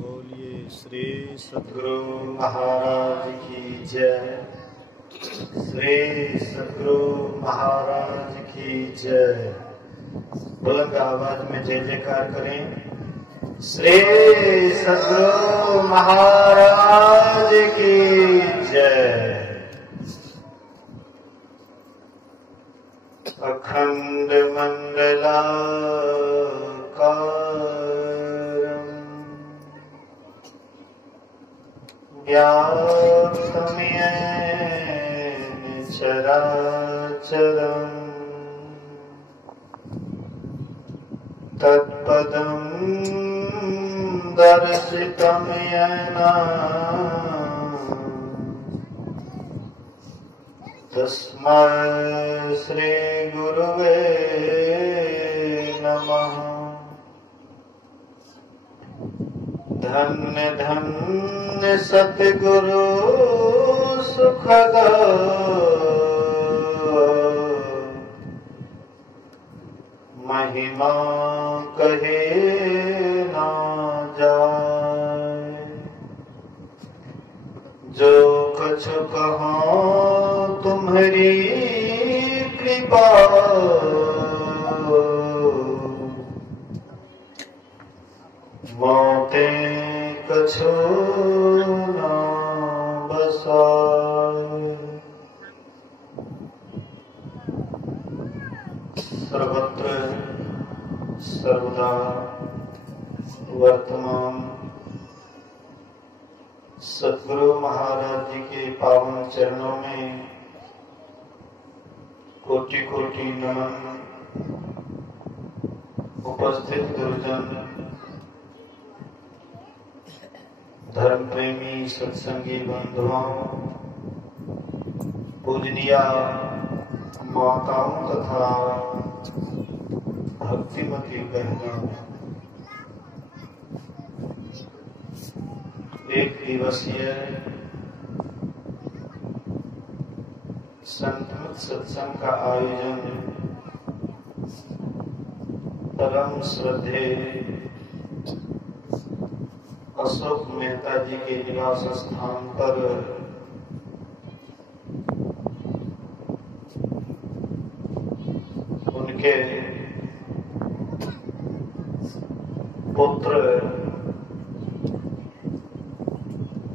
बोलिए श्री सद्गुरु महाराज की जय। श्री सद्गुरु महाराज की जय। बुलंद आवाज में जय जयकार करें। श्री सद्गुरु महाराज की जय। अखंड मंडलाकारं व्याप्तं येन चराचरं तत्पदं दर्शितं येन तस्मै श्री गुरुवे नमः। धन्य धन्य सतगुरु सुखदा महिमा कहे ना जाए। जो कछु कहो तुम्हारी कृपा मोते कछु न बसाए। सर्वत्र सर्वदा वर्तमान सद्गुरु महाराज जी के पावन चरणों में कोटि कोटि नमन। उपस्थित गुरुजन, धर्म प्रेमी सत्संगी बंधुओं, पूजनीय माताओं तथा भक्तिमती बहनों, एक दिवसीय संतमत सत्संग का आयोजन परम श्रद्धे अशोक मेहता जी के निवास स्थान पर उनके पुत्र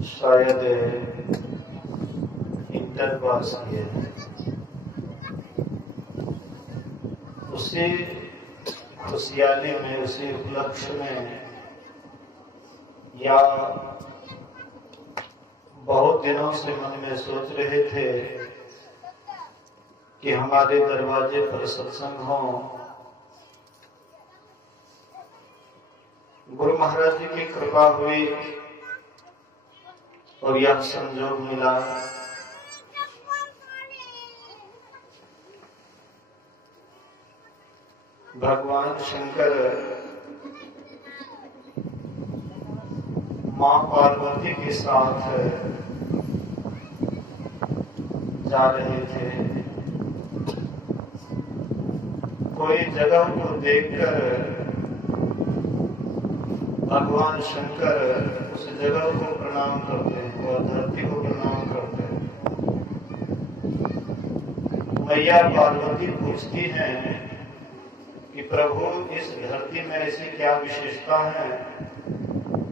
शायद इंटर पास किए हैं, उसी खुशहाली में, उसी उपलक्ष्य में या बहुत दिनों से मन में सोच रहे थे कि हमारे दरवाजे पर सत्संग हो। गुरु महाराज जी की कृपा हुई और यह संजोग मिला। भगवान शंकर मां पार्वती के साथ जा रहे थे। कोई जगह को देखकर भगवान शंकर उस जगह को प्रणाम करते हैं और धरती को प्रणाम करते हैं। मैया पार्वती पूछती हैं कि प्रभु, इस धरती में ऐसी क्या विशेषता है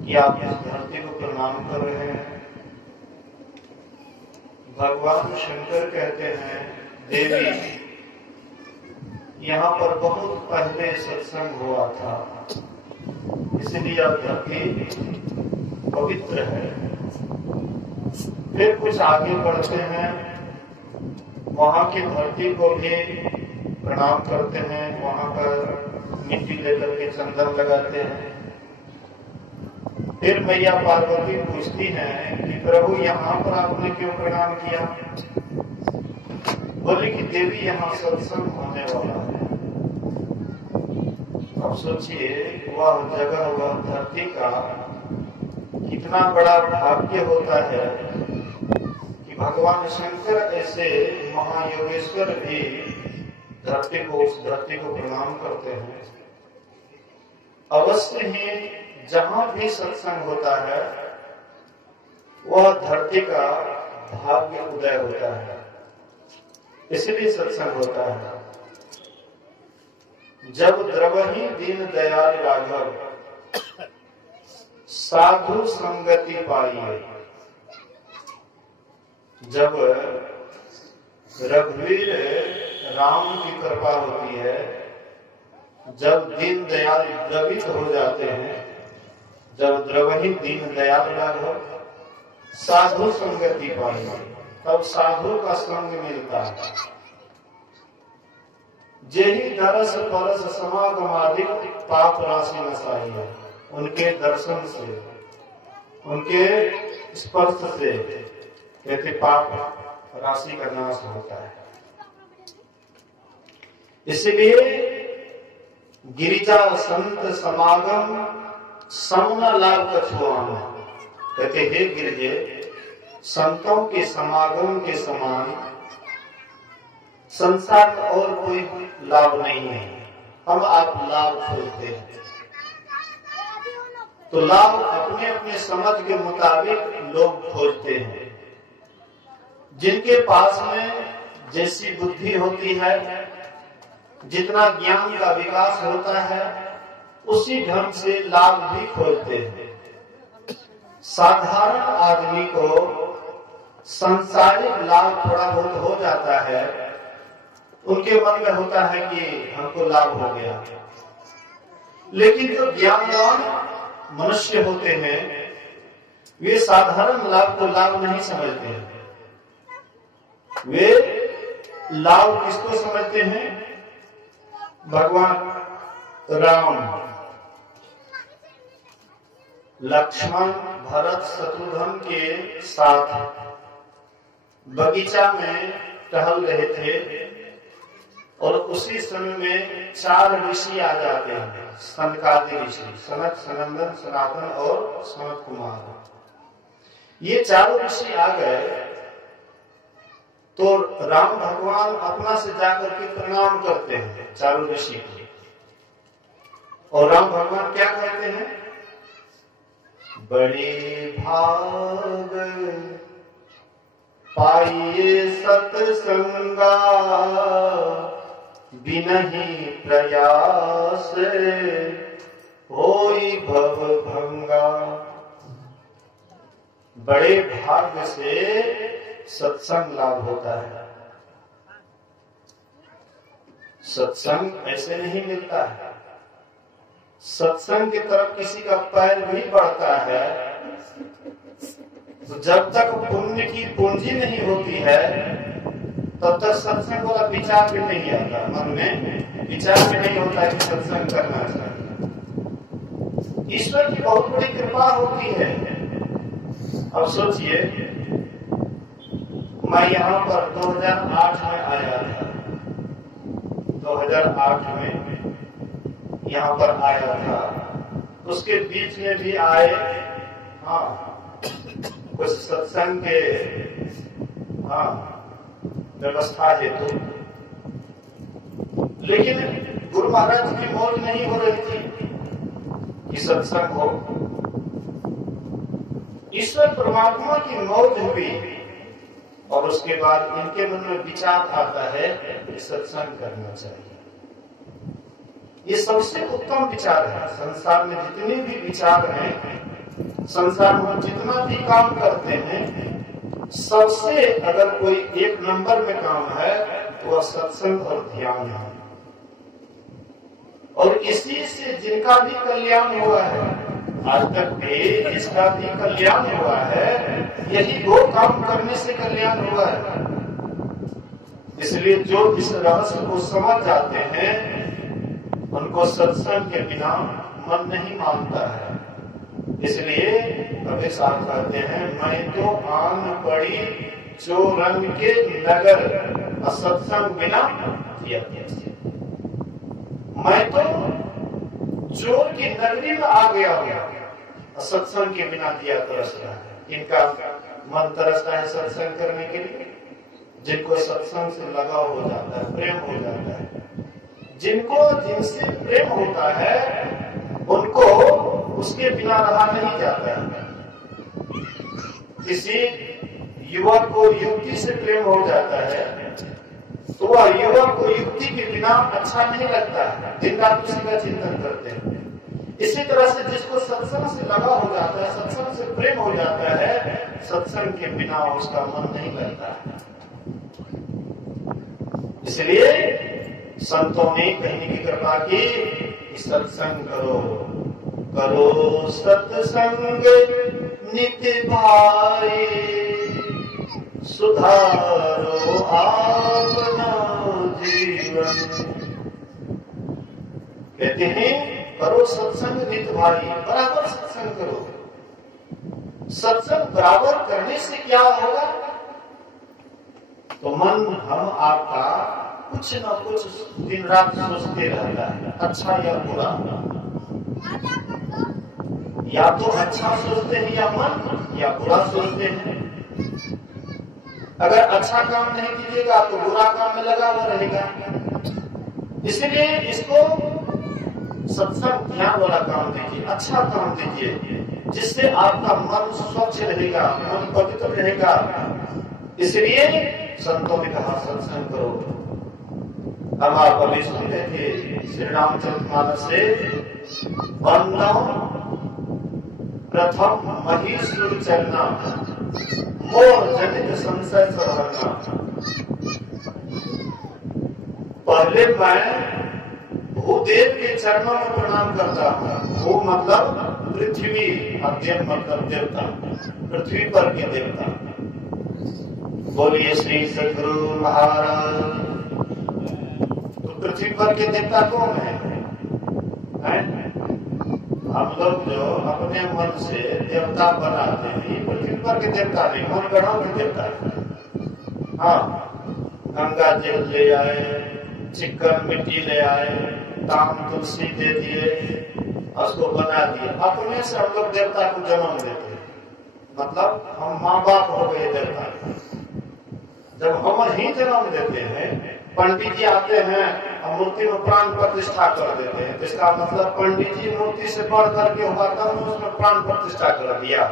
कि आप इस धरती को प्रणाम कर रहे हैं? भगवान शंकर कहते हैं, देवी, यहाँ पर बहुत पहले सत्संग हुआ था, इसलिए यह धरती पवित्र है। फिर कुछ आगे बढ़ते हैं, वहां की धरती को भी प्रणाम करते हैं, वहां पर मिट्टी लेकर के चंदन लगाते हैं। फिर मैया पार्वती पूछती हैं कि प्रभु, यहाँ पर आपने क्यों प्रणाम किया? बोले कि देवी, यहाँ सत्संग होने वाला है। अब सोचिए, वह जगह, वह धरती का कितना बड़ा भाग्य होता है कि भगवान शंकर ऐसे महायोगेश्वर भी धरती को, उस धरती को प्रणाम करते हैं। अवश्य ही जहां भी सत्संग होता है वह धरती का भाग्य उदय होता है, इसलिए सत्संग होता है। जब द्रवहि दीन दयाल राघव साधु संगति पाइए। जब रघुवीर राम की कृपा होती है, जब दीन दयाल द्रवित हो जाते हैं, जब द्रवहि दीन दयाल राघव साधु संगति पाइए, तब साधु का संग मिलता है। जेहि दरस परस समागमादि पाप राशि नसाई है। उनके दर्शन से, उनके स्पर्श से कहते पाप राशि का नाश होता है। इसलिए गिरिजा संत समागम समना लाभ कछुआना, कहते हे गिरजे, संतों के समागम के समान संसार में और कोई लाभ नहीं है। हम आप लाभ खोजते हैं तो लाभ अपने अपने समझ के मुताबिक लोग खोजते हैं। जिनके पास में जैसी बुद्धि होती है, जितना ज्ञान का विकास होता है, उसी ढंग से लाभ भी खोजते हैं। साधारण आदमी को सांसारिक लाभ थोड़ा बहुत हो जाता है, उनके मन में होता है कि हमको लाभ हो गया। लेकिन जो ज्ञानवान मनुष्य होते हैं, वे साधारण लाभ को लाभ नहीं समझते हैं। वे लाभ किसको समझते हैं? भगवान राम, लक्ष्मण, भरत, शत्रुघ्न के साथ बगीचा में टहल रहे थे और उसी समय में 4 ऋषि आ जाते हैं। सनकादि ऋषि, सनक, सनंदन, सनातन और सनत कुमार। ये 4 ऋषि आ गए तो राम भगवान अपना से जाकर के प्रणाम करते हैं 4 ऋषि को। और राम भगवान क्या कहते हैं? बड़े भाग पाइए सत्संगा, बिनहि प्रयास होई भव भंगा। बड़े भाग्य से सत्संग लाभ होता है। सत्संग ऐसे नहीं मिलता है। सत्संग की तरफ किसी का पैर भी बढ़ता है तो जब तक पुण्य की पूंजी नहीं होती है तब तक सत्संग वाला विचार भी नहीं आता। मन में विचार भी नहीं होता है कि सत्संग करना चाहिए। ईश्वर की बहुत बड़ी कृपा होती है। अब सोचिए, मैं यहाँ पर 2008 में आया था। 2008 में यहाँ पर आया था। उसके बीच में भी आए, हाँ, कुछ सत्संग के व्यवस्था हेतु, लेकिन गुरु महाराज की मौज नहीं हो रही थी कि सत्संग हो। ईश्वर परमात्मा की मौज हुई और उसके बाद इनके मन में विचार आता है कि सत्संग करना चाहिए। ये सबसे उत्तम विचार है। संसार में जितने भी विचार हैं, संसार में जितना भी काम करते हैं, सबसे अगर कोई 1 नंबर में काम है तो वह सत्संग और ध्यान है। और इसी से जिनका भी कल्याण हुआ है, आज तक भी जिसका भी कल्याण हुआ है, यही 2 काम करने से कल्याण हुआ है। इसलिए जो इस रहस्य को समझ जाते हैं, उनको सत्संग के बिना मन नहीं मानता है। इसलिए कबीर साहब कहते हैं, मैं तो आन पड़ी चोरन के नगर, सत्संग बिना किया। मैं तो चोर की नगरी में आ गया हूं, सत्संग के बिना दिया तरस रहा है। इनका मन तरसता है सत्संग करने के लिए। जिनको सत्संग से लगाव हो जाता है, प्रेम हो जाता है, जिनको जिनसे प्रेम होता है, उनको उसके बिना रहा नहीं जाता है। किसी युवक को युवती से प्रेम हो जाता है तो वह युवक को युवती के बिना अच्छा नहीं लगता है, दिन रात उसी का चिंतन करते हैं। इसी तरह से जिसको सत्संग से लगा हो जाता है, सत्संग से प्रेम हो जाता है, सत्संग के बिना उसका मन नहीं लगता है। इसलिए संतों ने कहने की कृपा की कि सत्संग करो, करो सत्संग नित्य भाई, सुधारो अपना जीवन। कहते हैं करो सत्संग नित्य भाई, बराबर सत्संग करो। सत्संग बराबर करने से क्या होगा? तो मन हम आपका कुछ न कुछ दिन रात सोचते रहता है, अच्छा या बुरा। या तो अच्छा सोचते हैं या मन, या बुरा सोचते हैं। अगर अच्छा काम नहीं कीजिएगा तो बुरा काम में लगा हुआ रहेगा। इसलिए इसको सत्संग ध्यान वाला काम दीजिए, अच्छा काम दीजिए, जिससे आपका मन स्वच्छ रहेगा, मन पवित्र रहेगा। इसलिए संतों ने कहा सत्संग करो। हम आप अभी सुनते थे श्री रामचरितमानस से, वंदो प्रथम महीसुर चरना, मोर जनित संशय सहरना। पहले मैं भूदेव के चरणों में प्रणाम करता हूँ। भू मतलब पृथ्वी, अध्ययन मतलब देवता, पृथ्वी पर के देवता। बोलिए श्री सद्गुरु महाराज। तो पृथ्वी पर के देवता कौन है? हम लोग जो अपने मन से देवता बनाते हैं, पृथ्वी पर के देवता नहीं, मन गढ़ों के देवता है। हाँ, गंगा जल ले आए, चिकन मिट्टी ले आए, ताम तुलसी दे दिए, उसको बना दिए। अपने से हम लोग देवता को जन्म देते हैं, मतलब हम माँ बाप हो गए देवता। जब हम ही जन्म देते हैं, पंडित जी आते हैं और मूर्ति में प्राण प्रतिष्ठा कर देते हैं, तो इसका मतलब पंडित जी मूर्ति से बढ़ करके हुआ तब उसमें प्राण प्रतिष्ठा कर दिया।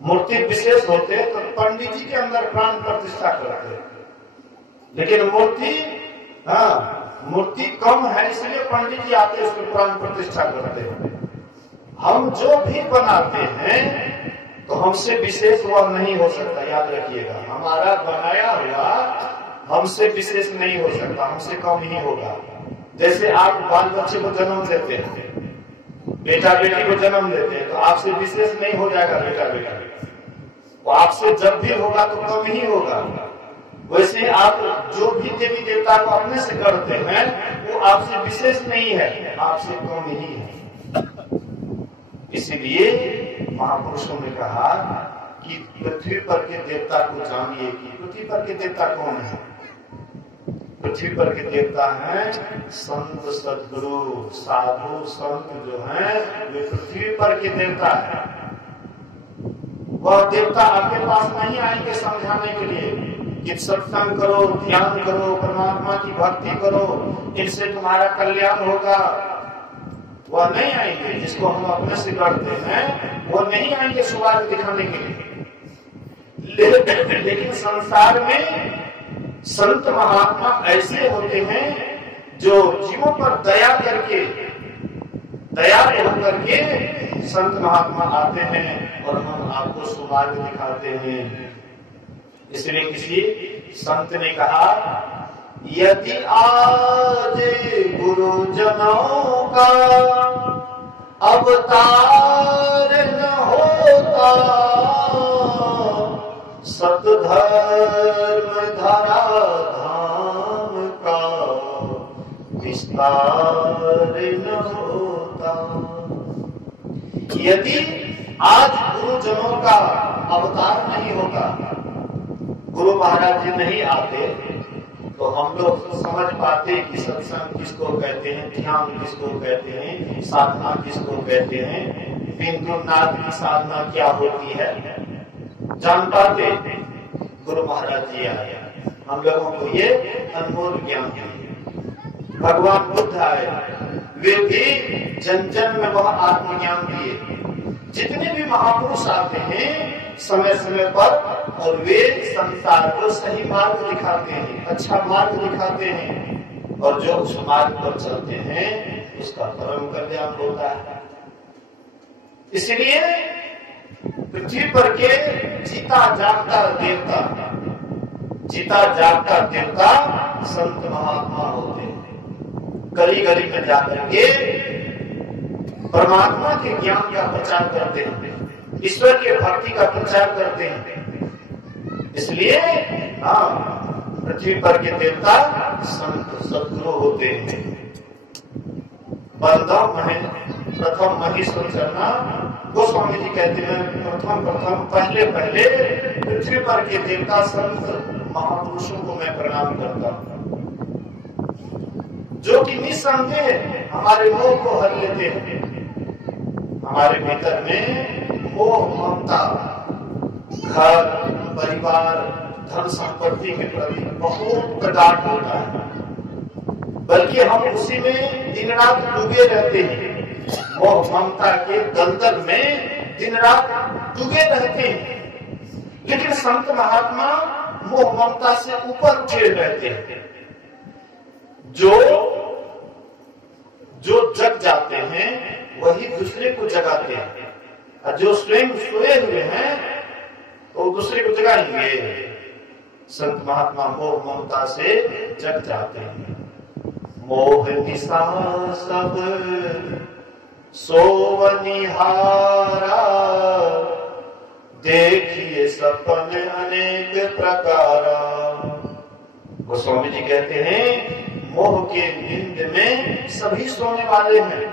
मूर्ति विशेष होते तो पंडित जी के अंदर प्राण प्रतिष्ठा करते, लेकिन मूर्ति मूर्ति कम है, इसलिए पंडित जी आते उसमें प्राण प्रतिष्ठा करते हैं। हम जो भी बनाते हैं तो हमसे विशेष वह नहीं हो सकता, याद रखिएगा। हमारा बनाया हुआ हमसे विशेष नहीं हो सकता, हमसे कम ही होगा। जैसे आप बाल बच्चे को जन्म देते हैं, बेटा बेटी को जन्म देते हैं, तो आपसे विशेष नहीं हो जाएगा बेटा बेटा, वो आपसे जब भी होगा तो कम ही होगा। वैसे आप जो भी देवी देवता को अपने से करते हैं वो आपसे विशेष नहीं है, आपसे कम ही है। इसीलिए महापुरुषों ने कहा कि पृथ्वी पर के देवता को जानिए कि पृथ्वी पर के देवता कौन है। पृथ्वी पर के देवता हैं संत सद्गुरु साधु संत जो हैं वे पृथ्वी पर के देवता हैं। वह देवता आपके पास नहीं आएंगे समझाने के लिए कि सत्संग करो, ध्यान करो, परमात्मा की भक्ति करो, इनसे तुम्हारा कल्याण होगा। वह नहीं आएंगे, जिसको हम अपने से करते हैं वो नहीं आएंगे सुवाद दिखाने के लिए। लेकिन संसार में संत महात्मा ऐसे होते हैं जो जीवों पर दया करके, दयालु होकर के संत महात्मा आते हैं और हम आपको सुमार्ग दिखाते हैं। इसलिए किसी संत ने कहा, यदि आज गुरुजनों का अवतार न होता, सतधर्म धरा धाम का विस्तार न होता। यदि आज गुरुजनों का अवतार नहीं होता, गुरु महाराज जी नहीं आते, तो हम लोग समझ पाते कि सत्संग किसको कहते हैं, ध्यान किसको कहते हैं, साधना किसको कहते हैं, बिंदु नाद की साधना क्या होती है, जान पाते। गुरु महाराज जी आए, हम लोगों को ये अनमोल ज्ञान दिए। भगवान बुद्ध आए, वे भी जन जन में वह आत्मज्ञान दिए। जितने भी महापुरुष आते हैं समय समय पर, और वे संसार को सही मार्ग दिखाते हैं, अच्छा मार्ग दिखाते हैं, और जो उस मार्ग पर चलते हैं उसका परम कल्याण होता है। इसलिए पृथ्वी पर के जीता जागता देवता, जीता जागता देवता संत महात्मा होते हैं। गली गली में जाकर के परमात्मा के ज्ञान का प्रचार करते हैं, ईश्वर के भक्ति का प्रचार करते हैं। इसलिए पृथ्वी पर के देवता संत सद्गुरु होते हैं। बलदाव प्रथम महेश्वर चरना गोस्वामी जी कहते हैं, प्रथम पहले पृथ्वी पर के देवता संत महापुरुषों को मैं प्रणाम करता हूँ, जो कि निस्संदेह हमारे मोह को हर लेते हैं। हमारे भीतर में मोह ममता, घर परिवार धन संपत्ति के प्रति बहुत प्रगाढ़ होता है, बल्कि हम उसी में दिन रात डूबे रहते हैं। मोह ममता के दलदल में दिन रात डूबे रहते हैं। लेकिन संत महात्मा मोह ममता से ऊपर उठे रहते हैं। जो जग जाते हैं वही दूसरे को जगाते हैं, और जो स्वयं सोए हुए हैं तो दूसरे को जगाएंगे। संत महात्मा मोह ममता से जग जाते हैं। मोह निशा सब सोवनिहारा, देखिए सपन अनेक प्रकारा। गोस्वामी जी कहते हैं मोह के नींद में सभी सोने वाले हैं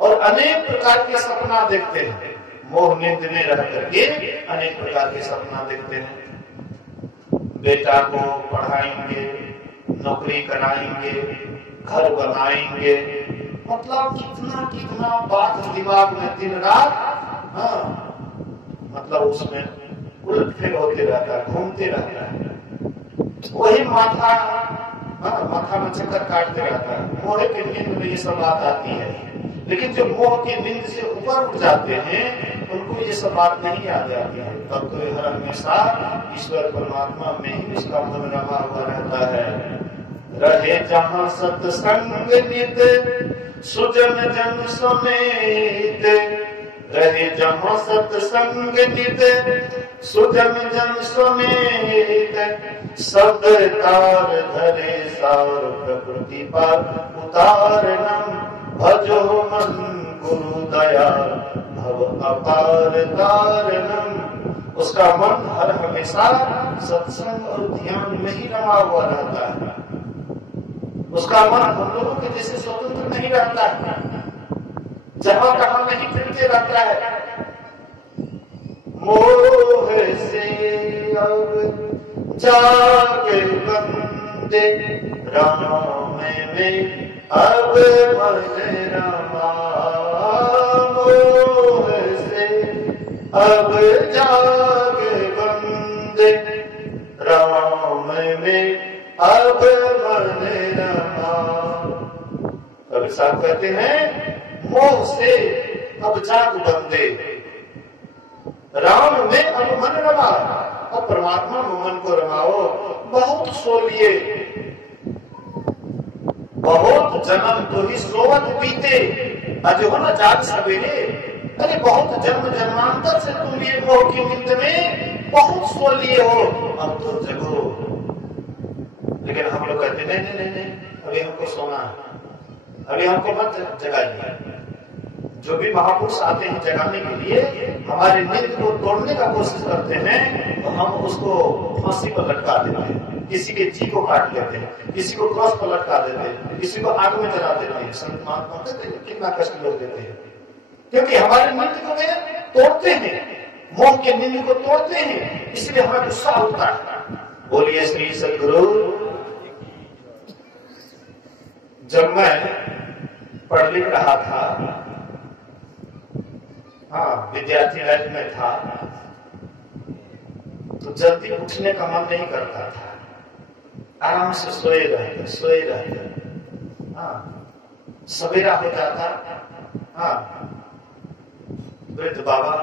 और अनेक प्रकार के सपना देखते हैं। मोह नींद में रह करके अनेक प्रकार के सपना देखते हैं। बेटा को पढ़ाएंगे, नौकरी कराएंगे, घर बनाएंगे, मतलब कितना बात दिमाग में दिन रात मतलब उसमें उलट फेर होते रहता है, घूमते रहता है। वही माथा में चक्कर काटते रहता है। मोह के नींद में ये सब बात आती है। लेकिन जो मोह की नींद से ऊपर उठ जाते हैं उनको ये सब बात नहीं आ जाती है। तब तो हर हमेशा ईश्वर परमात्मा में ही उसका मन रमा हुआ रहता है। रहे जहाँ सत्संग नित सुजन जन समेत, रहे जहाँ सत्संग नित सुजन जन समेत, सब तार धरे सार प्रकृति पर उतारनम, भजो मन गुरु दया भव अपार तारनम। उसका मन हर हमेशा सत्संग और ध्यान में ही रमा हुआ रहता है। उसका मन हम लोगों के जैसे स्वतंत्र नहीं रहता है, जहां कहां नहीं फिरते रहता है। मोह से अब जागे बंदे, राम में अब मन रमा। मोह से अब जागे बंदे, राम में अब मन रमा। कबीर साहब कहते हैं मोह से अब जाग बंदे, राम में अब मन रमा। अब परमात्मा में मन को रमाओ। बहुत सो लिए, बहुत जन्म तो ही सोवत बीते, अजो न जाग सवेरे। अरे बहुत जन्म जन्मांतर से तुम ये मोह की नींद में बहुत सो लिए हो, अब तो जगो। लेकिन हम लोग कहते नहीं, अभी हमको सोना है, अभी हमको मत जगाइए। जो भी महापुरुष आते हैं जगाने के लिए, हमारी नींद को तोड़ने का कोशिश करते हैं, तो हम उसको फांसी पर लटका देते हैं, किसी के जी को काट लेते हैं, किसी को क्रॉस पर लटका देते हैं, किसी को आग में जला देते हैं। संत महात्मा कहते हैं कितना कष्ट लोग देते हैं, क्योंकि हमारी नींद को वे तोड़ते हैं, मोह के नींद को तोड़ते हैं, इसलिए हमें गुस्सा होता है। बोलिए श्री सद्गुरु। जब मैं पढ़ लिख रहा था, विद्यार्थी लाइफ में था, तो जल्दी उठने का मन नहीं करता था, आराम से सोए रहते। सवेरा हो जाता, हाँ, वृद्ध बाबा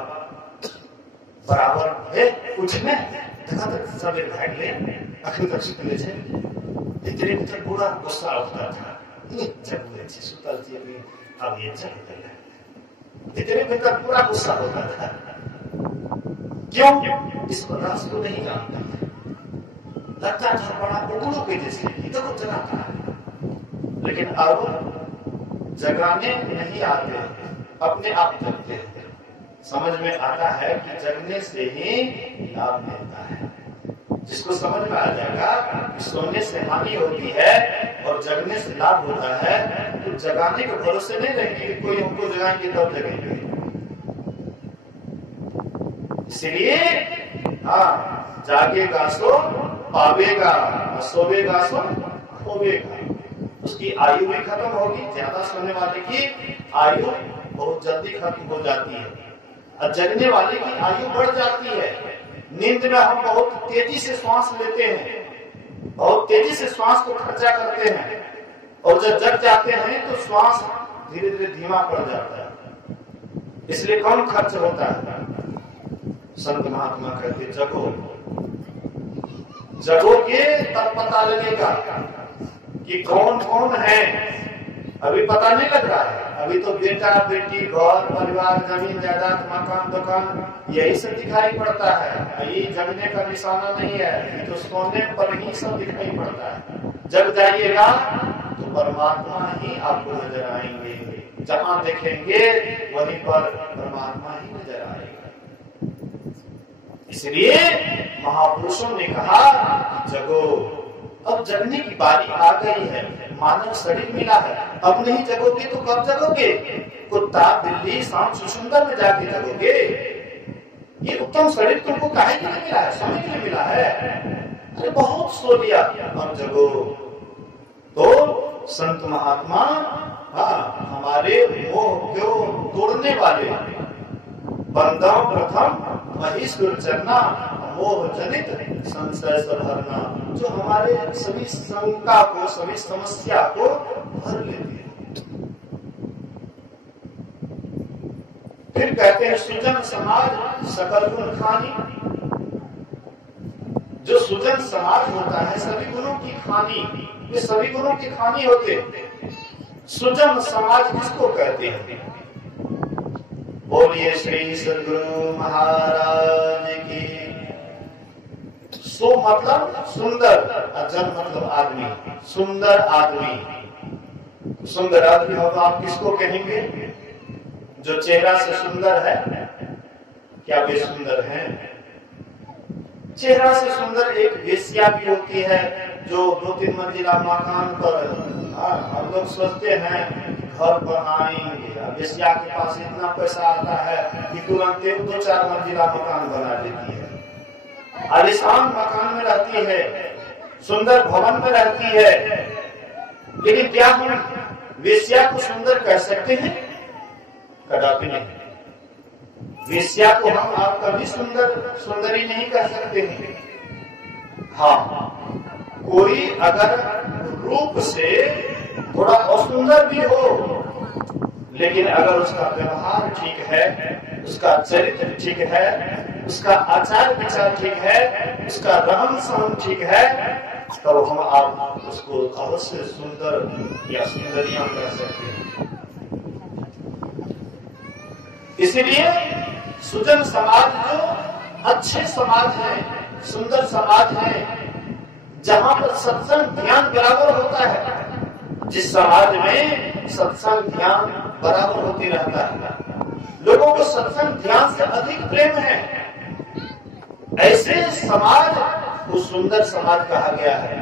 बराबर है उठने देखा तक सवेर भाग ले अखन तक सुतले छे इतने भीतर पूरा गुस्सा उठता था, जब हुए छे सुतल थी अभी अब ये चल गया, इतने भीतर पूरा गुस्सा होता था। क्यों? इस रास को नहीं जानता, लगता था बड़ा उगड़ों के जैसे इधर उधर आता है, लेकिन अब जगाने नहीं आते, अपने आप जगते हैं। समझ में आता है कि जगने से ही लाभ मिलता है। जिसको समझ में आ जाएगा कि सोने से हानि होती है और जगने से लाभ होता है, तो जगाने के भरोसे नहीं रहेंगे कि कोई हमको जगाएंगे तब जगेंगे। इसलिए हाँ, जागेगा सो पावेगा, सोवेगा सो खोवेगा। उसकी आयु भी खत्म होगी, ज्यादा सोने वाले की आयु बहुत जल्दी खत्म हो जाती है और जगने वाले की आयु बढ़ जाती है। नींद में हम बहुत तेजी से श्वास लेते हैं, बहुत तेजी से श्वास को खर्चा करते हैं, और जब जग जाते हैं तो श्वास धीरे धीरे धीमा पड़ जाता है, इसलिए कम खर्च होता है। संत महात्मा कहते जगो, जगोगे तब पता लगेगा कि कौन कौन है। अभी पता नहीं लग रहा है, अभी तो बेटा बेटी घर परिवार जमीन जायदाद मकान दुकान यही सब दिखाई पड़ता है। ये जगने का निशाना नहीं है, ये तो सोने पर ही सब दिखाई पड़ता है। जग जाइएगा तो परमात्मा ही आपको नजर आएंगे, जहां देखेंगे वहीं पर परमात्मा ही नजर आएगा। इसलिए महापुरुषों ने कहा जगो, अब जगने की बारी आ गई है, मानव शरीर मिला है, अब नहीं जगोगे तो कब जगोगे? कुत्ता बिल्ली सांप सुंदर में जाके जगोगे। ये उत्तम शरीर तुमको काहे के लिए मिला है? सोने के लिए मिला है। अरे बहुत सो लिया, अब जगो। तो संत महात्मा हमारे मोह को तोड़ने वाले, बंदा प्रथम महेश्वर चरना मोह जनित संशय सभरना, जो हमारे सभी शंका को सभी समस्या को भर लेते हैं। फिर कहते हैं सुजन समाज सकल गुण खानी। जो सुजन समाज होता है सभी गुणों की खानी, ये सभी गुणों की खानी होते हैं। सुजन समाज किसको कहते हैं? बोलिए श्री सद्गुरु महाराज की। सो मतलब सुंदर, जन मतलब आदमी, सुंदर आदमी। सुंदर आदमी हो तो आप किसको कहेंगे? जो चेहरा से सुंदर है, क्या वे सुंदर हैं? चेहरा से सुंदर एक वेश्या भी होती है, जो 2-3 मंजिला मकान पर हम लोग सोचते हैं घर बनाएंगे, वेश्या के पास इतना पैसा आता है कि तुरंत 2-4 मंजिला मकान बना देती है, आलीशान मकान में रहती है, सुंदर भवन में रहती है। लेकिन क्या हम वेश्या को सुंदर कह सकते हैं? कदापि नहीं। वेश्या को हम आप कभी सुंदरी नहीं कह सकते हैं। हाँ, कोई अगर रूप से थोड़ा असुंदर भी हो, लेकिन अगर उसका व्यवहार ठीक है, उसका चरित्र ठीक है, उसका आचार विचार ठीक है, उसका रहन सहन ठीक है, तो हम आप उसको अवश्य सुंदर या सुंदरियां कह सकते हैं। इसीलिए सुजन समाज जो अच्छे समाज है, सुंदर समाज है, जहां पर सत्संग ध्यान बराबर होता है, जिस समाज में सत्संग ध्यान बराबर होते रहता है, लोगों को सत्संग ध्यान से अधिक प्रेम है, ऐसे समाज को सुंदर समाज कहा गया है।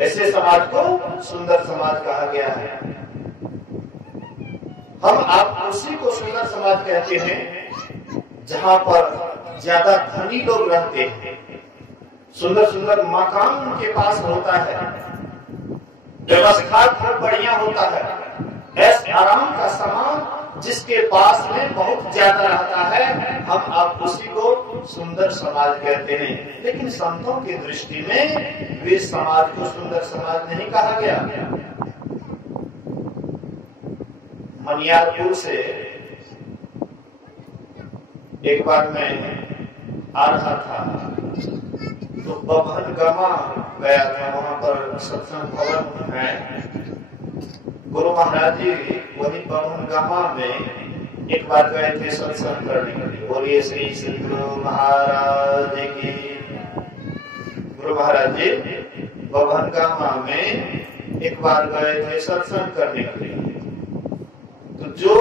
ऐसे समाज को सुंदर समाज कहा गया है। हम आप उसी को सुंदर समाज कहते हैं जहां पर ज्यादा धनी लोग रहते हैं, सुंदर सुंदर मकान उनके पास होता है, व्यवस्था खूब बढ़िया होता है, ऐसे आराम का सामान जिसके पास में बहुत ज्यादा रहता है, हम आप उसी को सुंदर समाज कहते हैं। लेकिन संतों की दृष्टि में वे समाज को सुंदर समाज नहीं कहा गया। मनियारपुर से एक बार मैं आ रहा था तो बभन गमा गया था, वहां पर सत्संग भवन है। गुरु महाराज जी वही बभन गमा में एक बार गए थे सत्संग करने के लिए। बोलिए श्री श्री गुरु महाराज की। गुरु महाराज जी बभन गमा में एक बार गए थे सत्संग करने के लिए। तो जो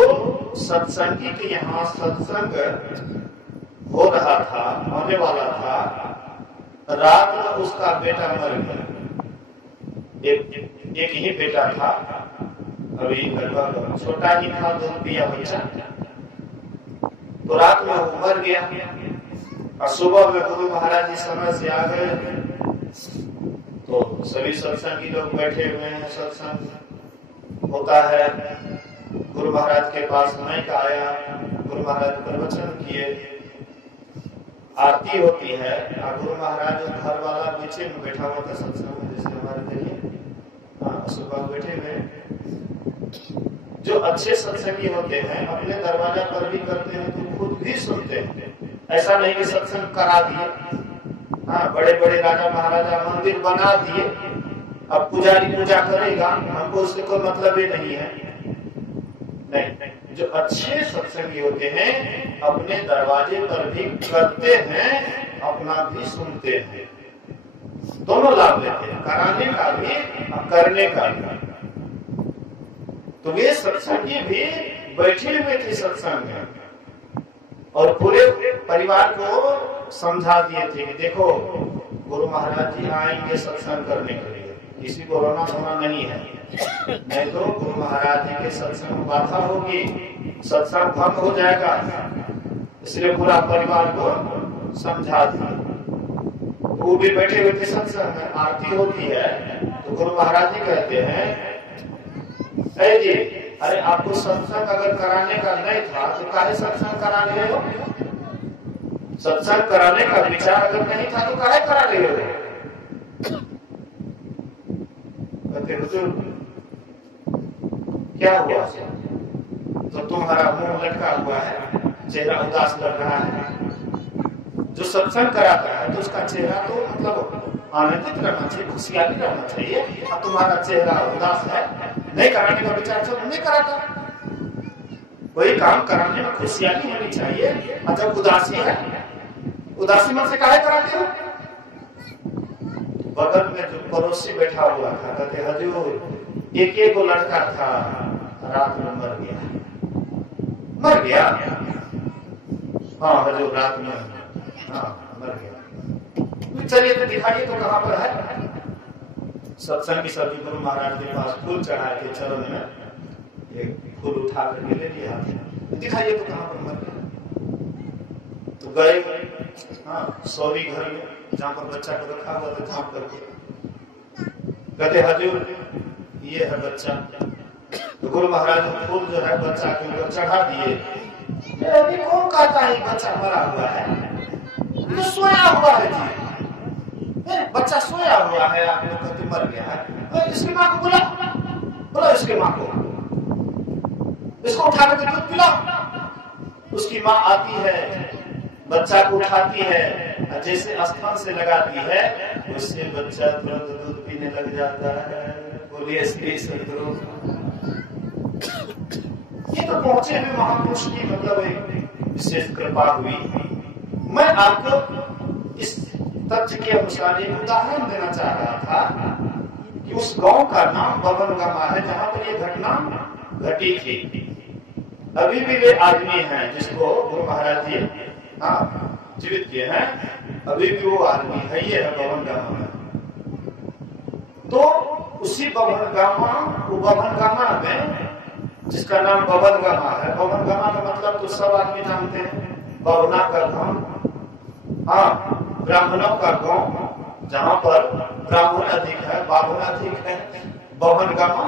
सत्संगी के यहाँ सत्संग हो रहा था, होने वाला था, रात में उसका बेटा मर गया। एक ही बेटा था, अभी लगभग छोटा ही था, दूध पिया बच्चा। तो रात में वो मर गया और सुबह में गुरु महाराज जी समय से आ गए। तो सभी सत्संगी लोग बैठे हुए हैं, सत्संग होता है। गुरु महाराज के पास माइक आया, गुरु महाराज प्रवचन किए, आरती होती है और गुरु महाराज घर वाला पीछे में बैठा हुआ था सत्संग में, जैसे हमारे देखिए, हाँ सुबह बैठे हुए। जो अच्छे सत्संगी होते हैं अपने दरवाजा पर भी करते हैं तो खुद भी सुनते हैं। ऐसा नहीं कि सत्संग करा दिए, हाँ बड़े बड़े राजा महाराजा मंदिर बना दिए, अब पुजारी पूजा करेगा, हमको उससे कोई मतलब ही नहीं है। नहीं, जो अच्छे सत्संगी होते हैं अपने दरवाजे पर भी करते हैं, अपना भी सुनते हैं, दोनों लाभ लेते हैं, कराने का भी और करने का भी। तो वे सत्संगी भी बैठे हुए थे सत्संग में और पूरे परिवार को समझा दिए थे कि देखो गुरु महाराज जी आएंगे सत्संग करने के लिए, किसी को रोना धोना नहीं है, नहीं तो गुरु महाराज जी के सत्संग में बाधा होगी, सत्संग भंग हो जाएगा। इसलिए पूरा परिवार को समझा दिया। वो भी बैठे हुए थे सत्संग में, आरती होती है तो गुरु महाराज जी कहते हैं, अरे जी, अरे आपको सत्संग अगर कराने का नहीं था तो काहे सत्संग करा रहे हो? सत्संग कराने का विचार अगर नहीं था तो काहे करा रहे हो? कहते हुजूर क्या हुआ? तो तुम्हारा मुंह लटका हुआ है, चेहरा उदास लग रहा है। जो सत्संग कराता है तो उसका चेहरा तो मतलब आनंदित रहना चाहिए, खुशहाली रहना चाहिए, और तुम्हारा चेहरा उदास है, नहीं कराने का विचार सब नहीं कराता। वही काम कराने में खुशहाली होनी चाहिए, और जब उदासी है, उदासी मन से काहे कराते हो? बगल में जो पड़ोसी बैठा हुआ था कहते हजूर एक को लड़का था रात में मर गया। हाँ हजूर रात में, हाँ मर गया। चलिए तो दिखाइए तो कहाँ पर है? सत्संगी सभी गुरु महाराज के पास फूल चढ़ा के चरण में एक फूल उठा करके ले लिया, दिखाइए तो कहाँ पर मर गया। तो गए हाँ सौरी घर में जहाँ पर बच्चा को रखा हुआ था, झाँप करके कहते हजूर ये है बच्चा। तो गुरु महाराज ने फूल जो है बच्चा के ऊपर चढ़ा दिए। अभी कौन कहता है बच्चा मरा हुआ है? तो सोया हुआ है जी, बच्चा सोया हुआ है, आप लोग कहते मर गया है। इसकी माँ को बुला इसके माँ को, इसको उठा करके दूध पिलाओ। उसकी माँ आती है, बच्चा को उठाती है, जैसे स्थान से लगाती है उससे बच्चा तुरंत दूध पीने लग जाता है। बोलिए श्री सद्गुरु। ये तो पहुंचे हुए महापुरुष की मतलब एक विशेष कृपा हुई। मैं आपको इस तथ्य के अनुसार एक उदाहरण देना चाह रहा था कि उस गांव का नाम बभन गमा है जहां पर ये घटना घटी थी। अभी भी वे आदमी हैं जिसको गुरु महाराज जी जीवित किए हैं, अभी भी वो आदमी है, ये है बभन गमा में। तो उसी बभन गमा में जिसका नाम बभन गमा है, बभन गमा का मतलब तो सब आदमी जानते हैं, बभना का गांव, हाँ ब्राह्मणों का गांव, जहां पर ब्राह्मण अधिक है, बाभन अधिक है, बभन गमा।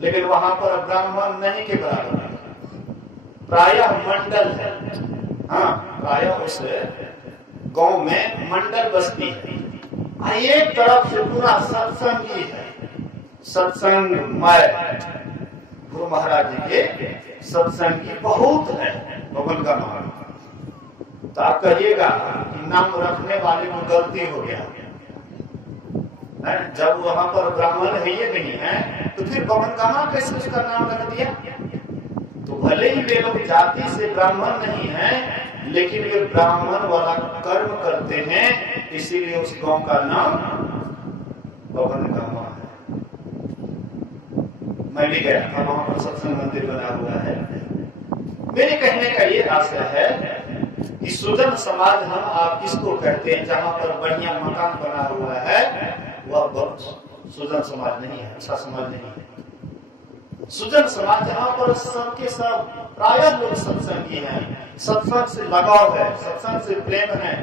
लेकिन वहां पर ब्राह्मण नहीं के बराबर है, प्रायः मंडल है। हाँ, प्रायः उस गांव में मंडल बस्ती है। एक तरफ से पूरा सत्संगी है, सत्संगमय। गुरु महाराज जी के सत्संगी बहुत है भवन का महान। तो आप कहिएगा कि नाम रखने वाले को गलती हो गया है? जब वहां पर ब्राह्मण है ये नहीं है तो फिर पवन कामा कैसे उसका नाम रख दिया? तो भले ही वे लोग जाति से ब्राह्मण नहीं है, लेकिन वे ब्राह्मण वाला कर्म करते हैं, इसीलिए उस गांव का नाम पवन कामा है। मैं भी गया था, वहां पर सत्संग मंदिर बना हुआ है। मेरे कहने का ये आशय है कि सुजन समाज हम आप किसको कहते हैं? जहां पर बढ़िया मकान बना हुआ है वह सुजन समाज नहीं है, अच्छा समाज नहीं है। सुजन समाज जहां पर सबके सब प्रायः लोग सत्संगी हैं, सत्संग से लगाव है, सत्संग से प्रेम है।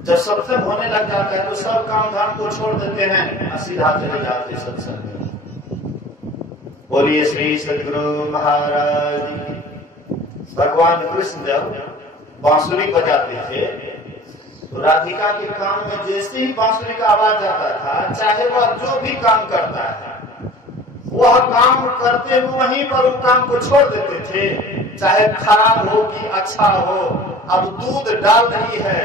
जब सत्संग होने लग जाता है तो सब काम धाम को छोड़ देते हैं और सीधा चले जाते सत्संग में। बोलिए श्री सद्गुरु महाराज। भगवान कृष्ण जब बांसुरी बजाते थे तो राधिका के कान में जैसे ही बांसुरी का आवाज आता था, चाहे वह जो भी काम करता है, वह काम करते हुए वहीं पर उस काम को छोड़ देते थे, चाहे खराब हो कि अच्छा हो। अब दूध डाल रही है,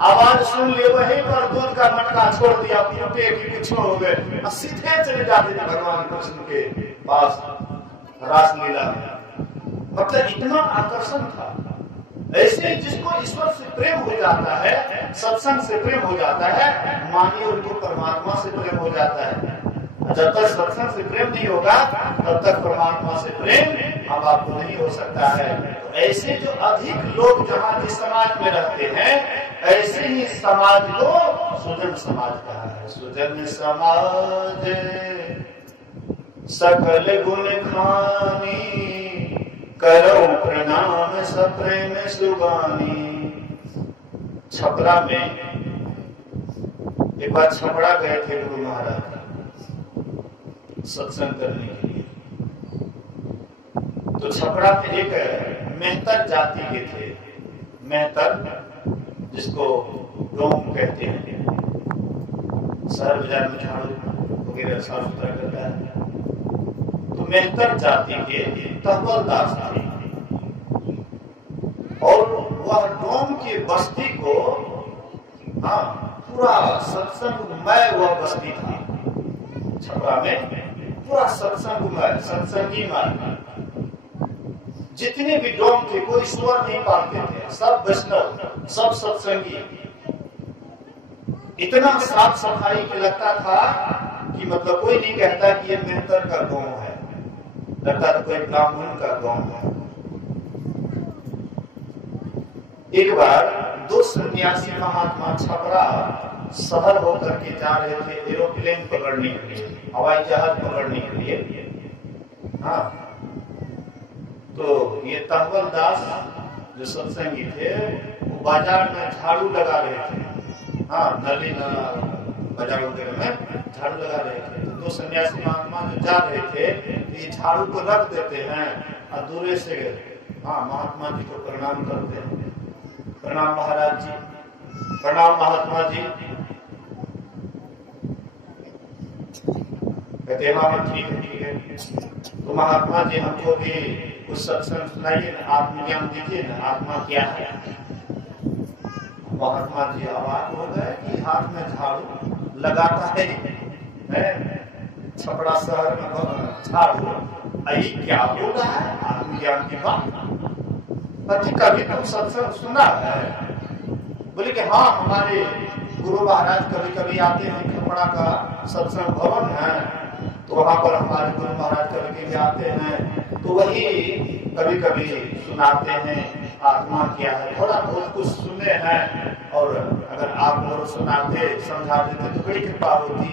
आवाज सुन ले, वहीं पर दूध का मटका छोड़ दिया, फूटे कि कुछ हो गए, सीधे चले जाते थे भगवान कृष्ण के पास रासलीला में। मतलब इतना आकर्षण था। ऐसे जिसको ईश्वर से प्रेम हो जाता है, सत्संग से प्रेम हो जाता है, मानिए उनको परमात्मा से प्रेम हो जाता है। जब तक सत्संग से प्रेम नहीं होगा तब तक परमात्मा से प्रेम हम आपको नहीं हो सकता है। तो ऐसे जो अधिक लोग जहाँ जिस समाज में रहते हैं, ऐसे ही समाज को सुजन समाज कहा है। सुजन समाज सकल गुण खानी, करो प्रणाम सप्रेम सुगानी। छपरा में एक बार छपरा गए थे गुरु महाराज सत्संग करने के लिए। तो छपरा में एक मेहतर जाति के थे, मेहतर जिसको डोम कहते हैं, शहर बाजार में झाड़ू वगैरह साफ सुथरा करता है। तो मेहतर जाति के तहवलदास थे और वह डोम की बस्ती को, हाँ, पूरा सत्संगमय वह बस्ती था। छपरा में पूरा सत्संगमय, सत्संगीमय। जितने भी डोम थे कोई सुअर नहीं पालते थे, सब वैष्णव, सब सत्संगी। इतना साफ सफाई के लगता था कि मतलब कोई नहीं कहता कि ये मेहतर का गांव है, लगता था कोई ब्राह्मण का गांव है। एक बार दो सन्यासी महात्मा छपरा शहर होकर के जा रहे थे एरोप्लेन पकड़ने के लिए, हवाई जहाज पकड़ने के लिए। हाँ, तो ये तहवलदास जो सत्संगी थे वो बाजार में झाड़ू लगा रहे थे। हाँ, नली बाजार वगैरह में झाड़ू लगा रहे थे। तो दो सन्यासी महात्मा जो जा रहे थे, ये झाड़ू को रख देते हैं और दूर से हाँ महात्मा जी को प्रणाम करते हैं। प्रणाम महाराज जी, प्रणाम महात्मा जी। कहते हाँ ठीक है ठीक है। तो महात्मा जी हमको भी कुछ सत्संग सुनाइए, आत्मज्ञान दीजिए ना, आत्मा क्या है। महात्मा जी अवाक हो गए कि हाथ में झाड़ू लगाता है छपरा शहर में झाड़ू, अरे क्या हो रहा है आत्मज्ञान की बात। कभी तुम सत्संग सुना है? बोले कि हाँ, हमारे गुरु महाराज कभी कभी आते हैं, छपरा का सत्संग भवन है, तो वहां पर हमारे गुरु महाराज कभी कभी आते हैं, तो वही कभी कभी सुनाते हैं आत्मा क्या है। थोड़ा बहुत कुछ सुने हैं, और अगर आप लोग सुनाते समझा देते तो बड़ी कृपा होती।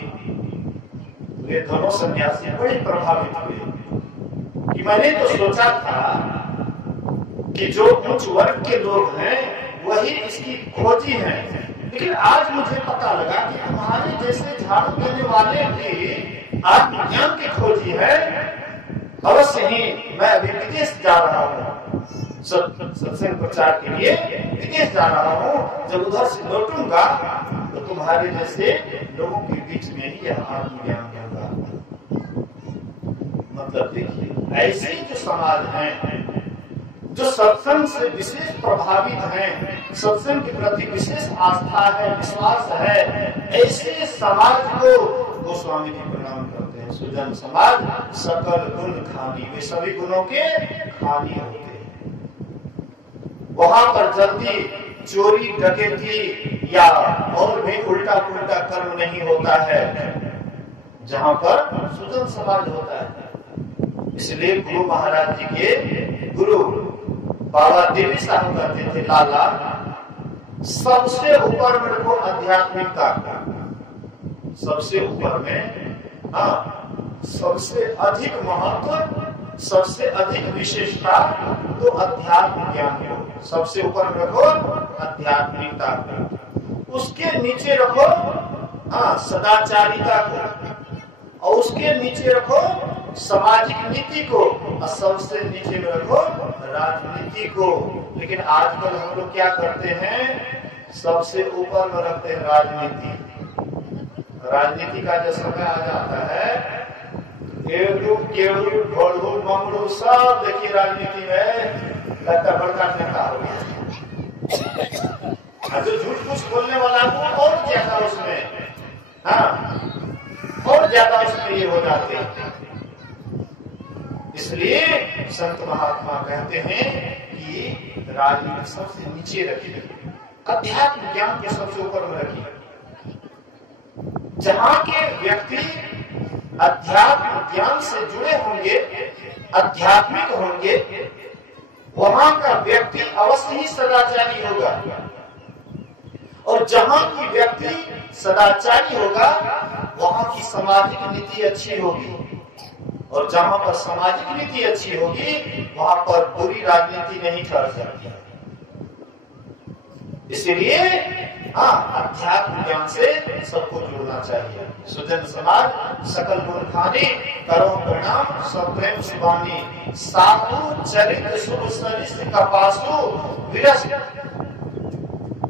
ये दोनों सन्यासी बड़े प्रभावित हुए कि मैंने तो सोचा था कि जो उच्च वर्ग के लोग हैं वही इसकी खोजी हैं, लेकिन आज मुझे पता लगा कि हमारे जैसे झाड़ू देने वाले भी आत्मज्ञान की खोजी है। अवश्य ही मैं अभी विदेश जा रहा हूँ, सत्संग प्रचार के लिए विदेश जा रहा हूँ, जब उधर से लौटूंगा तो तुम्हारे जैसे लोगों के बीच में ही यह आत्मज्ञान होगा। मतलब देखिए, ऐसे जो समाज हैं, जो सत्संग से विशेष प्रभावित हैं, सत्संग के प्रति विशेष आस्था है, विश्वास है, ऐसे समाज को गोस्वामी जी प्रणाम करते हैं। सुजन समाज सकल गुण खानी, वे सभी गुणों के खानी होते हैं। वहां पर जल्दी चोरी डकैती या और भी उल्टा पुल्टा कर्म नहीं होता है, जहां पर सुजन समाज होता है। इसलिए गुरु महाराज जी के गुरु बाबा देवी साहब कहते थे, लाला सबसे ऊपर मेरे को आध्यात्मिकता का, सबसे ऊपर में सबसे अधिक महत्व, सबसे अधिक विशेषता तो अध्यात्म ज्ञान को सबसे ऊपर रखो, आध्यात्मिकता को, उसके नीचे रखो सदाचारिता को, और उसके नीचे रखो सामाजिक नीति को, और सबसे नीचे में रखो राजनीति को। लेकिन आजकल हम लोग क्या करते हैं, सबसे ऊपर में रखते हैं राजनीति। राजनीति का जब समय आ जाता है, केड़ू केड़ू घोड़ू मंगड़ू सब देखिए राजनीति में लगता बड़का नेता हो गया। जो झूठ कुछ बोलने वाला को और ज्यादा उसमें, और ज्यादा उसमें ये हो जाते हैं। इसलिए संत महात्मा कहते हैं कि राजनीति सबसे नीचे रखिए, अध्यात्म ज्ञान के सबसे ऊपर में रखिए। जहां के व्यक्ति अध्यात्म ज्ञान से जुड़े होंगे, आध्यात्मिक होंगे, वहां का व्यक्ति अवश्य ही सदाचारी होगा। और जहां की व्यक्ति सदाचारी होगा, वहां की सामाजिक नीति अच्छी होगी। और जहां पर सामाजिक नीति अच्छी होगी, वहां पर बुरी राजनीति नहीं कर सकती। इसीलिए अध्यात्म ज्ञान से सबको जुड़ना चाहिए। सुजन समाज सकल गुण खानी, करो प्रणाम सब प्रेम सुबानी, साधु चरित्र शुभ सरिस कपासु विरस,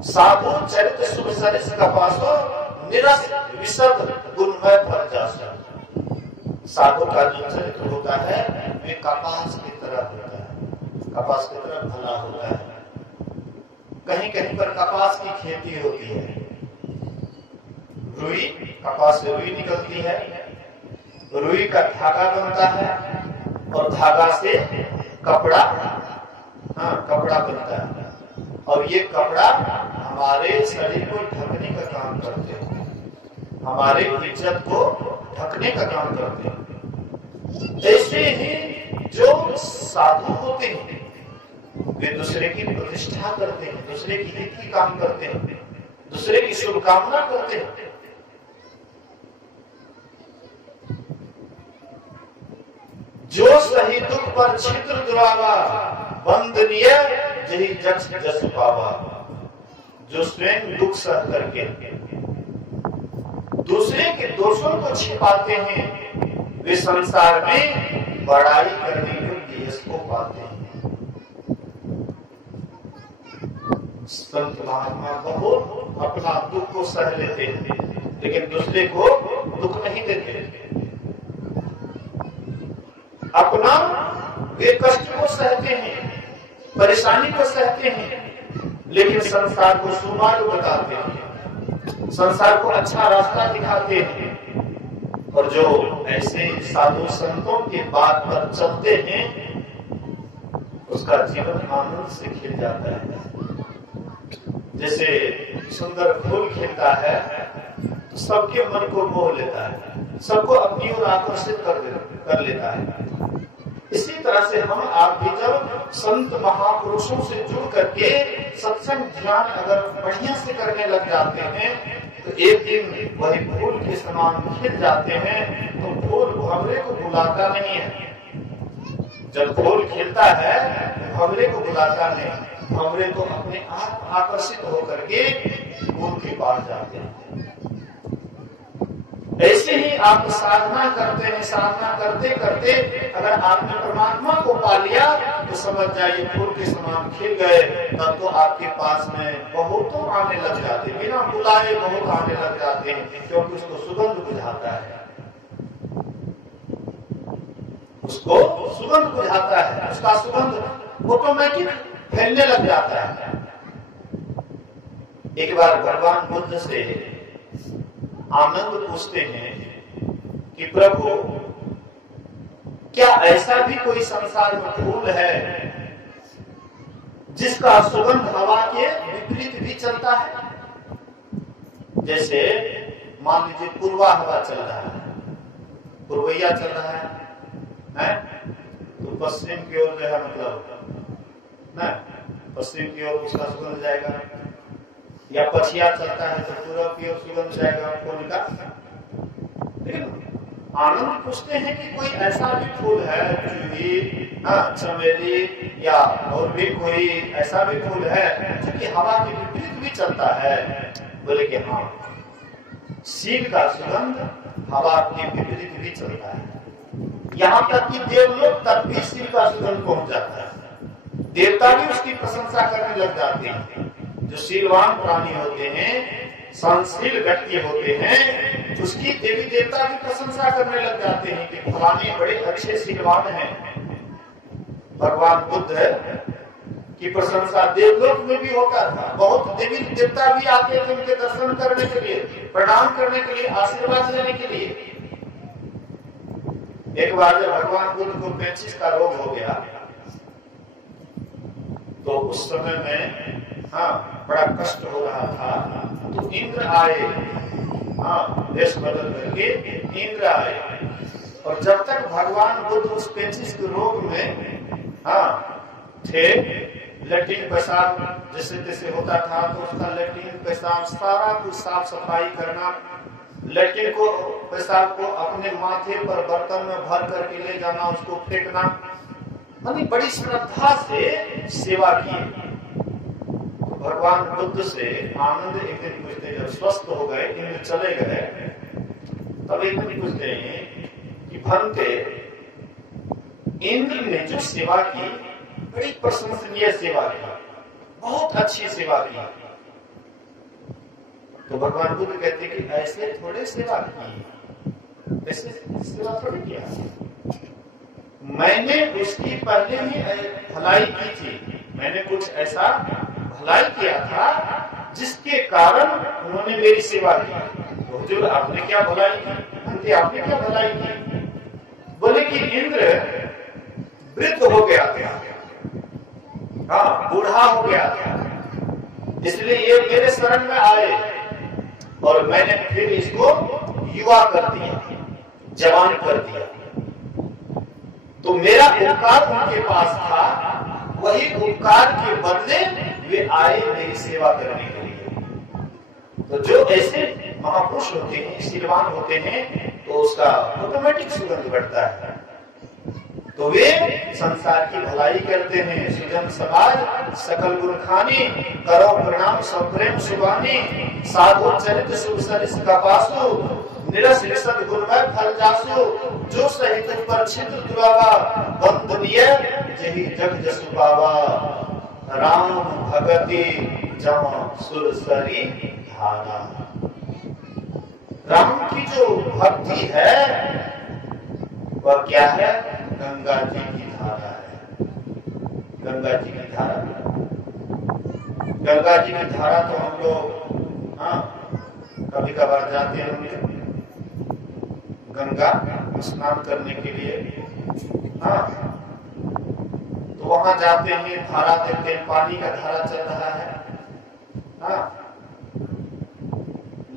साधु चरित्र शुभ सरिस कपासु निरस विशद गुणमय प्रजासा। साधु का जो चरित्र होता है वे कपास की तरह होता है, कपास की तरह भला होता है। कहीं कहीं पर कपास की खेती होती है, रुई, कपास से रुई निकलती है, रुई का धागा बनता है और धागा से कपड़ा, कपड़ा बनता है। और ये कपड़ा हमारे शरीर को ढकने का काम करते हैं, हमारे इज्जत को ढकने का काम करते हैं। ऐसे ही जो साधु होते हैं वे दूसरे की प्रतिष्ठा करते हैं, दूसरे की हित की काम करते हैं, दूसरे की शुभकामना करते हैं। जो सही दुख पर छिद्र दुरावा, बंदनीय जही जस जस पावा। जो स्वयं दुख सह करके दूसरे के दोषों को छिपाते हैं, वे संसार में बड़ाई करने योग्य यश को पाते हैं। संत महात्मा बहुत अपना दुख को सह लेते हैं, लेकिन दूसरे को दुख नहीं देते। अपना वे कष्ट को सहते हैं, परेशानी को सहते हैं, लेकिन संसार को सुमार्ग बताते हैं, संसार को अच्छा रास्ता दिखाते हैं। और जो ऐसे साधु संतों के बात पर चलते हैं, उसका जीवन आनंद से खिल जाता है। जैसे सुंदर फूल खिलता है तो सबके मन को मोह लेता है, सबको अपनी ओर आकर्षित कर लेता है। इसी तरह से हम आप भी जब संत महापुरुषों से जुड़ करके सत्संग ध्यान अगर बढ़िया से करने लग जाते हैं, तो एक दिन वही फूल के समान खिल जाते हैं। तो फूल भंवरे को बुलाता नहीं है। जब फूल खिलता है भंवरे को बुलाता नहीं, भंवरे तो अपने आप आकर्षित होकर के फूल के पास जाते हैं। ऐसे ही आप साधना करते हैं, साधना करते करते अगर आपने परमात्मा को पा लिया तो समझ जाइए फूल के समान खिल गए। तब तो आपके पास में बहुतों आने लग जाते हैं, बिना बुलाए बहुत आने लग जाते हैं, क्योंकि उसको सुगंध बुझाता है, उसको सुगंध बुझाता है, उसका सुगंध ऑटोमेटिक फैलने लग जाता है। एक बार भगवान बुद्ध से आनंद पूछते हैं कि प्रभु क्या ऐसा भी कोई संसार में फूल है जिसका सुगंध हवा के विपरीत भी चलता है? जैसे मान लीजिए पूर्वा हवा चल रहा है, पूर्वैया चल रहा है? तो पश्चिम की ओर जो है मतलब न पश्चिम की ओर उसका सुगंध जाएगा, या पछिया चलता है तो पूर्व की ओर सुगंध जाएगा फूल का। लेकिन आनंद पूछते हैं कि कोई ऐसा भी फूल है, जूही, चमेली या और भी कोई ऐसा भी फूल है जो कि हवा के विपरीत भी चलता है? बोले कि हाँ, सील का सुगंध हवा के विपरीत भी चलता है। यहाँ तक कि देवलोक तक भी सील का सुगंध पहुंच जाता है, देवता भी उसकी प्रशंसा करने लग जाते हैं। जो शीलवान प्राणी होते हैं, संशील व्यक्ति होते हैं, उसकी देवी देवता भी प्रशंसा करने लग जाते हैं कि फलाने बड़े अच्छे शीलवान हैं। भगवान बुद्ध की प्रशंसा देवलोक में भी होता था, बहुत देवी देवता भी आते थे उनके दर्शन करने के लिए, प्रणाम करने के लिए, आशीर्वाद लेने के लिए। एक बार जब भगवान बुद्ध को पेचिश का रोग हो गया तो उस समय में बड़ा कष्ट हो रहा था, तो इंद्र आए, देश बदल करके इंद्र आए। और जब तक भगवान बुद्ध उस पेचिश के रोग में थे, लेट्रिन पेशाब जैसे तैसे होता था, तो उसका लेट्रिन पेशाब सारा कुछ साफ सफाई करना, लेट्रिन को पेशाब को अपने माथे पर बर्तन में भर करके ले जाना, उसको फेंकना, यानी बड़ी श्रद्धा से सेवा की। भगवान बुद्ध से आनंद एक दिन पूछते, जब स्वस्थ हो गए, इंद्र चले गए, तब एक दिन पूछते हैं कि भंते, इंद्र ने जो सेवा की बड़ी प्रशंसनीय सेवा की, बहुत अच्छी सेवा की। तो भगवान बुद्ध कहते कि ऐसे थोड़े सेवा की, ऐसे सेवा थोड़ी किया, मैंने उसकी पहले ही भलाई की थी, मैंने कुछ ऐसा भलाई किया था जिसके कारण उन्होंने मेरी सेवा की। तो हुजूर आपने क्या भलाई की? आपने क्या भलाई की? बोले कि इंद्र वृद्ध हो गया था, बूढ़ा हो गया था, इसलिए ये मेरे शरण में आए और मैंने फिर इसको युवा कर दिया, जवान कर दिया। तो मेरा उपकार उनके पास था, वही उपकार के बदले वे आए मेरी सेवा करने के लिए। तो जो ऐसे महापुरुष होते हैं, शीलवान होते हैं, तो उसका ऑटोमेटिक सुगंध बढ़ता है। तो वे संसार की भलाई करते हैं। सुजन समाज सकल गुण खानी, करो प्रणाम सब प्रेम सुबानी, साधु चरित शुभ सरिस कपासु, निरस निषद गुणमय फल जासु, जो सहित पर छिद्र दुरावा, बंधनीय जही जग जसु पावा, राम भगति जहाँ सुरसरी धारा। राम की जो भक्ति है वह क्या है? गंगा जी की धारा है। गंगा जी की धारा, गंगा जी की धारा तो हम लोग कभी कभार जाते होंगे गंगा स्नान करने के लिए, तो वहां जाते हैं, धारा देखते हैं, पानी का धारा चल रहा है,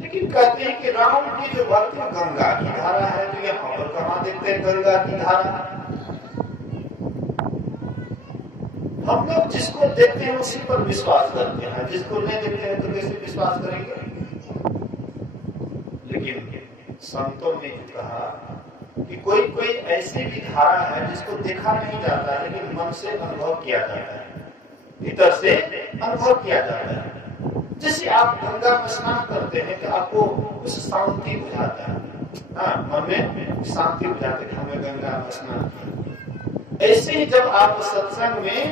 लेकिन कहते हैं कि राम की जो भक्ति गंगा की धारा है, तो यहाँ पर कहाँ देखते हैं गंगा की धारा? हम लोग जिसको देखते हैं उसी पर विश्वास करते हैं, जिसको नहीं देखते हैं तो कैसे विश्वास करेंगे? लेकिन संतों ने कहा कि कोई कोई ऐसी भी धारा है जिसको देखा नहीं जाता लेकिन मन से अनुभव किया जाता है, भीतर से अनुभव किया जाता है। जैसे आप गंगा में स्नान करते हैं तो आपको उस शांति बुझाता है, हाँ, मन में शांति हो जाती है, हमें गंगा में स्नान किया। ऐसे ही जब आप सत्संग में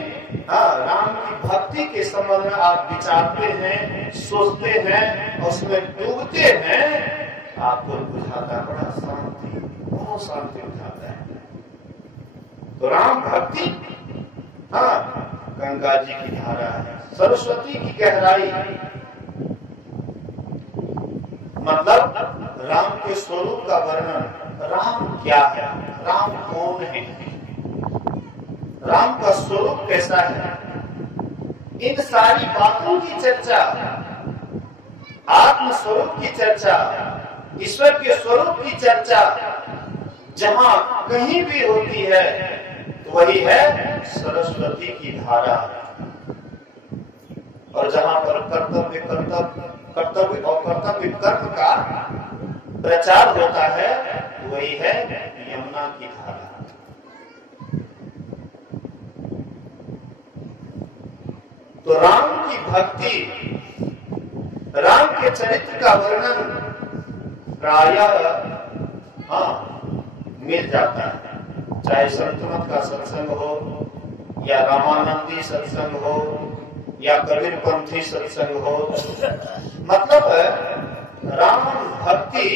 राम की भक्ति के संबंध में आप विचारते हैं, सोचते हैं, उसमें डूबते हैं, आपको बुझाता बड़ा शांति, बहुत शांति बुझाता है। तो राम भक्ति गंगा जी की धारा है, सरस्वती की गहराई, मतलब राम के स्वरूप का वर्णन। राम क्या है, राम कौन है, राम का स्वरूप कैसा है, इन सारी बातों की चर्चा, आत्म स्वरूप की चर्चा, ईश्वर के स्वरूप की चर्चा जहां कहीं भी होती है तो वही है सरस्वती की धारा। और जहां पर कर्तव्य और कर्तव्य कर्म का प्रचार होता है वही है यमुना की धारा। तो राम की भक्ति, राम के चरित्र का वर्णन प्रायः मिल जाता है, चाहे संतमत का सत्संग हो या रामानंदी सत्संग हो या कबीर पंथी सत्संग हो। मतलब राम भक्ति,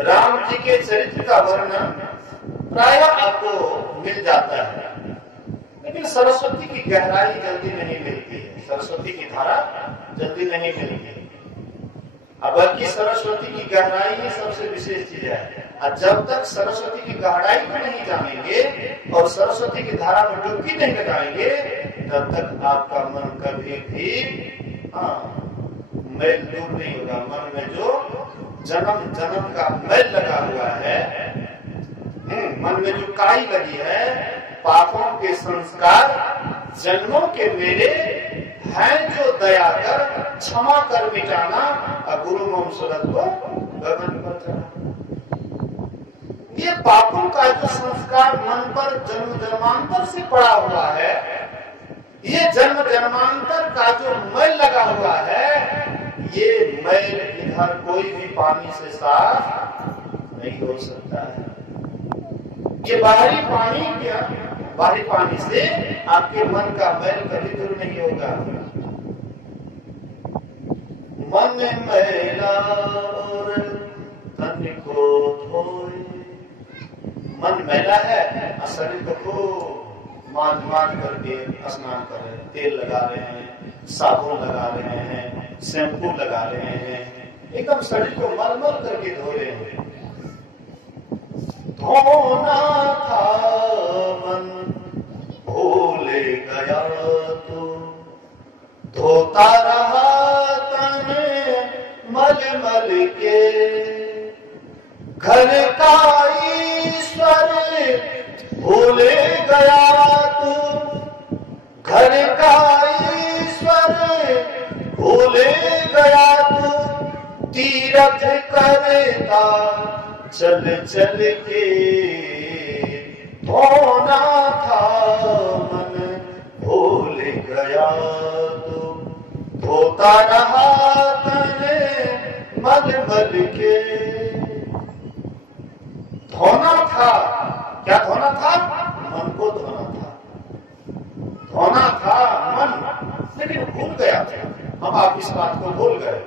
राम जी के चरित्र का वर्णन प्रायः आपको मिल जाता है, लेकिन सरस्वती की गहराई जल्दी नहीं मिलती है, सरस्वती की धारा जल्दी नहीं मिलती है। बल्कि सरस्वती की गहराई ही सबसे विशेष चीज है। और जब तक सरस्वती की गहराई को नहीं जानेंगे और सरस्वती की धारा में डुबकी नहीं लगाएंगे, तब तक आपका मन कभी भी मैल दूर नहीं होगा। मन में जो जन्म जन्म का मैल लगा हुआ है, मन में जो काई लगी है, पापों के संस्कार जन्मों के मेरे हैं जो दया कर क्षमा कर मिटाना, गुरु मम सुरत को गगन पर चढ़ा। ये पापों का जो संस्कार मन पर जन्म जन्मांतर से पड़ा हुआ है, ये जन्म जन्मांतर का जो मैल लगा हुआ है, ये मैल इधर कोई भी पानी से साफ नहीं हो सकता है। ये बाहरी पानी से आपके मन का मैल कभी दूर नहीं होगा। मन मैला और तन को धोए, मन मैला है, शरीर को मांझ करके स्नान कर रहे हैं, तेल लगा रहे हैं, साबुन लगा रहे हैं, शैम्पू लगा रहे हैं, एकदम शरीर को मल करके धो रहे हैं। धोना था मन भूल गया तो धोता रहा तन मल मल के, घर का ईश्वर भूल गया तू, घर का ईश्वर भूल गया तू, तीरथ करता चल चल के, धोना था मन भूल गया तो धोता रहा तन मल मल के। धोना था, क्या धोना था? मन को धोना था, धोना था मन, लेकिन भूल गया था। हम आप इस बात को भूल गए।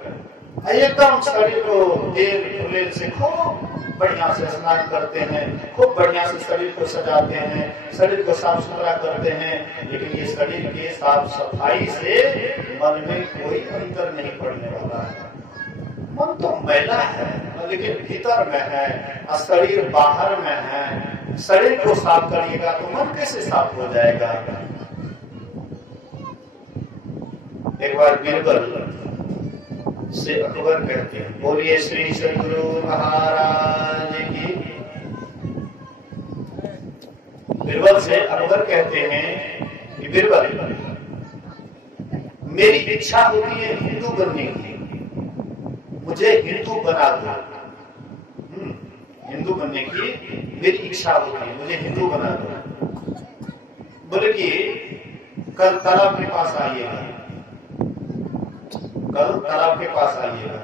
एकदम शरीर को तेल फुलेल से खूब बढ़िया से स्नान करते हैं, खूब बढ़िया से शरीर को सजाते हैं, शरीर को साफ सुथरा करते हैं, लेकिन ये शरीर के साफ सफाई से मन में कोई अंतर नहीं पड़ने वाला है। मन तो मैला है, लेकिन भीतर में है, शरीर बाहर में है। शरीर को साफ करिएगा तो मन कैसे साफ हो जाएगा? एक बार बीरबल से अकबर कहते हैं, बोलिए श्री सद्गुरु महाराज की। बीरबल से अकबर कहते हैं कि बीरबल, मेरी इच्छा होती है हिंदू बनने की, मुझे हिंदू बना दो। हिंदू बनने की मेरी इच्छा होती है, मुझे हिंदू बना दो। बोले कि कल तालाब के पास आइएगा, कल तालाब के पास आइएगा।